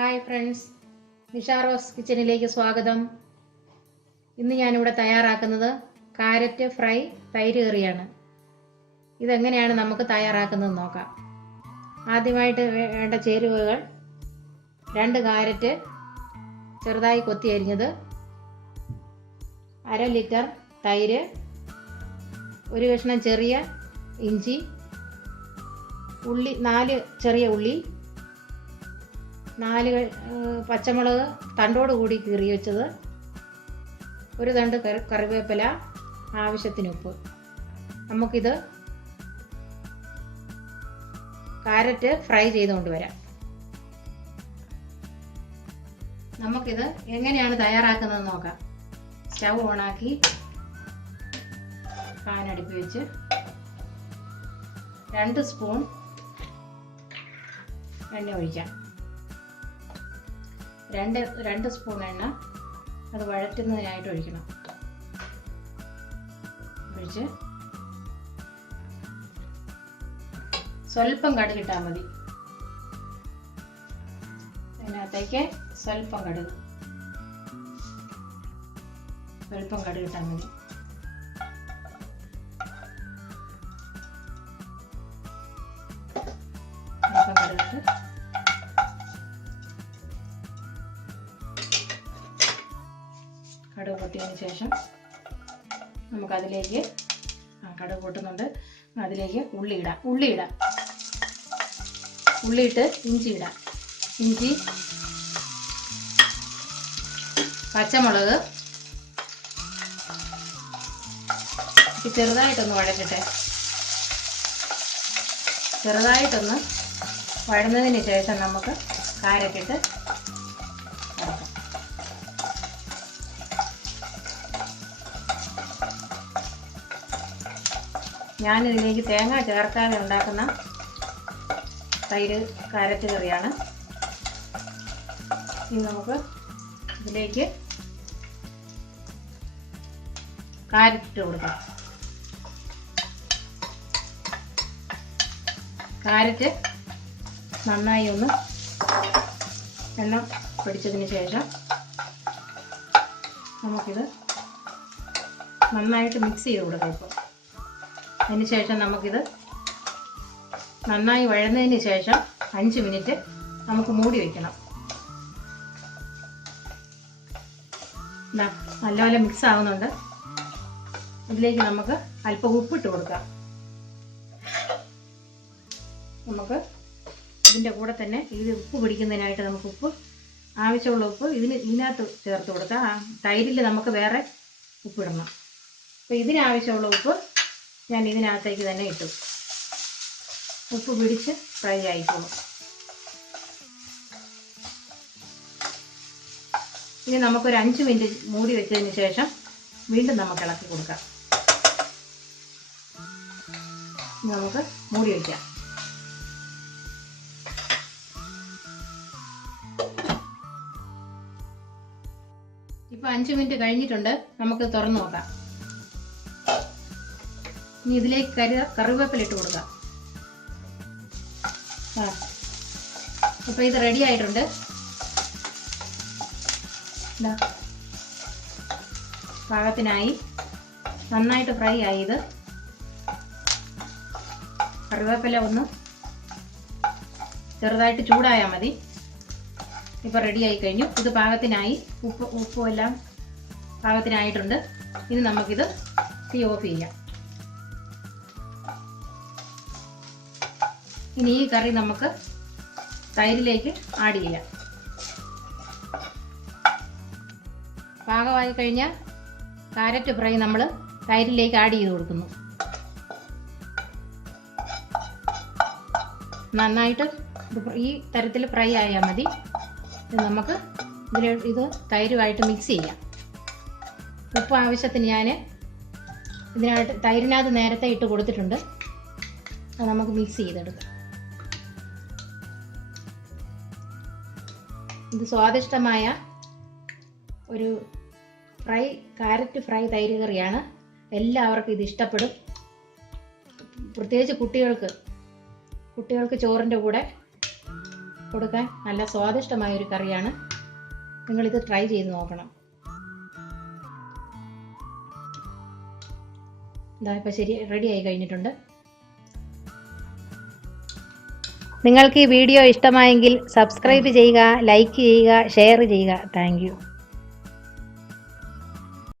Hi friends, Nisha rose കിച്ചണിലേക്ക് സ്വാഗതം. ഇന്ന് ഞാനിവിടെ തയ്യാറാക്കുന്നത് കാരറ്റ് ഫ്രൈ തൈര് കറിയാണ്. ഇതെങ്ങനെയാണ് നമുക്ക് തയ്യാറാക്കുന്നത് നോക്കാം. ആദ്യമായിട്ട് വേണ്ട ചേരുവകൾ: 2 കാരറ്റ് ചെറുതായി കൊത്തി അരിഞ്ഞത്, 1/2 ലിറ്റർ തൈര്, 1 കഷ്ണം ചെറിയ ഇഞ്ചി, ഉള്ളി 4 ചെറിയ ഉള്ളി, 4 പച്ചമുളക് തണ്ടോട് കൂടി കീറി വെച്ചത്, 1 തണ്ട് കറിവേപ്പില, ആവശ്യത്തിന് ഉപ്പ്. നമുക്കിത് കാരറ്റ് ഫ്രൈ ചെയ്തുകൊണ്ട് വരാം. നമുക്കിത് എങ്ങനെയാണ് തയ്യാറാക്കുന്നത് നോക്കാം. സ്റ്റൗ ഓണാക്കി പാൻ അടുപ്പി വെച്ച് 2 സ്പൂൺ എണ്ണ ഒഴിക്കാം. 2 സ്പൂൺ എണ്ണ അത് വഴറ്റുന്നതിനായിട്ട് ഒഴിക്കണം. ഒഴിച്ച് സ്വല്പം കടുകിട്ടാൽ മതി. അതിനകത്തേക്ക് സ്വല്പം കടുകിട്ടാൽ മതി. കടുകിട്ട് കടുക് പൊട്ടിയതിന് ശേഷം നമുക്കതിലേക്ക് കടുക് പൊട്ടുന്നുണ്ട്, അതിലേക്ക് ഉള്ളിയിട്ട് ഇഞ്ചി ഇടാം. ഇഞ്ചി, പച്ചമുളക് ചെറുതായിട്ടൊന്ന് വഴറ്റട്ടെ. ചെറുതായിട്ടൊന്ന് വഴന്നതിന് ശേഷം നമുക്ക് കാരറ്റിട്ട് ഇറക്കാം. ഞാനിതിലേക്ക് തേങ്ങ ചേർക്കാതെ ഉണ്ടാക്കുന്ന തൈര് കാരറ്റ് കറിയാണ്. ഇനി നമുക്ക് ഇതിലേക്ക് കാരറ്റ് ഇട്ട് കൊടുക്കാം. കാരറ്റ് നന്നായി ഒന്ന് എണ്ണ പിടിച്ചതിന് ശേഷം നമുക്കിത് നന്നായിട്ട് മിക്സ് ചെയ്ത് കൊടുക്കാം. ഇപ്പോൾ അതിന് ശേഷം നമുക്കിത് നന്നായി വഴന്നതിന് ശേഷം 5 മിനിറ്റ് നമുക്ക് മൂടി വയ്ക്കണം. നല്ലപോലെ മിക്സ് ആവുന്നുണ്ട്. ഇതിലേക്ക് നമുക്ക് അല്പം ഉപ്പിട്ട് കൊടുക്കാം. നമുക്ക് ഇതിൻ്റെ കൂടെ തന്നെ ഇത് ഉപ്പ് പിടിക്കുന്നതിനായിട്ട് നമുക്ക് ആവശ്യമുള്ള ഉപ്പ് ഇതിനകത്ത് ചേർത്ത് കൊടുക്കാം. തൈരിൽ നമുക്ക് വേറെ ഉപ്പിടണം. അപ്പോൾ ഇതിനാവശ്യമുള്ള ഉപ്പ് ഞാൻ ഇതിനകത്തേക്ക് തന്നെ ഇട്ടു. ഉപ്പ് പിടിച്ച് ഫ്രൈ ആയിക്കോളും. ഇനി നമുക്കൊരു 5 മിനിറ്റ് മൂടി വെച്ചതിന് ശേഷം വീണ്ടും നമുക്ക് ഇളക്കി കൊടുക്കാം. നമുക്ക് മൂടി വയ്ക്കാം. ഇപ്പോൾ 5 മിനിറ്റ് കഴിഞ്ഞിട്ടുണ്ട്. നമുക്ക് തുറന്നു നോക്കാം. ഇനി ഇതിലേക്ക് കറിവേപ്പില ഇട്ട് കൊടുക്കാം. അപ്പോൾ ഇത് റെഡി ആയിട്ടുണ്ട്. പാകത്തിനായി നന്നായിട്ട് ഫ്രൈ ആയി. ഇത് കറിവേപ്പില ഒന്ന് ചെറുതായിട്ട് ചൂടായാൽ മതി. ഇപ്പോൾ റെഡി ആയി കഴിഞ്ഞു. ഇത് പാകത്തിനായി, ഉപ്പും എല്ലാം പാകത്തിനായിട്ടുണ്ട്. ഇനി നമുക്കിത് തീ ഓഫ് ചെയ്യാം. ഇനി ഈ കറി നമുക്ക് തൈരിലേക്ക് ആഡ് ചെയ്യാം. പാകമായി കഴിഞ്ഞ കാരറ്റ് ഫ്രൈ നമ്മൾ തൈരിലേക്ക് ആഡ് ചെയ്ത് കൊടുക്കുന്നു. നന്നായിട്ട് ഈ തരത്തിൽ ഫ്രൈ ആയാൽ മതി. നമുക്ക് ഇത് തൈരുമായിട്ട് മിക്സ് ചെയ്യാം. ഉപ്പ് ആവശ്യത്തിന് ഞാൻ തൈരിനകത്ത് നേരത്തെ ഇട്ട് കൊടുത്തിട്ടുണ്ട്. അത് നമുക്ക് മിക്സ് ചെയ്തെടുക്കാം. ഇത് സ്വാദിഷ്ടമായ ഒരു കാരറ്റ് ഫ്രൈ തൈര് കറിയാണ്. എല്ലാവർക്കും ഇത് ഇഷ്ടപ്പെടും. പ്രത്യേകിച്ച് കുട്ടികൾക്ക് ചോറിൻ്റെ കൂടെ കൊടുക്കാൻ നല്ല സ്വാദിഷ്ടമായൊരു കറിയാണ്. നിങ്ങളിത് ട്രൈ ചെയ്ത് നോക്കണം. ഇതാ ഇപ്പോൾ ശരി റെഡി ആയി കഴിഞ്ഞിട്ടുണ്ട്. നിങ്ങൾക്ക് ഈ വീഡിയോ ഇഷ്ടമായെങ്കിൽ സബ്സ്ക്രൈബ് ചെയ്യുക, ലൈക്ക് ചെയ്യുക, ഷെയർ ചെയ്യുക. Thank you.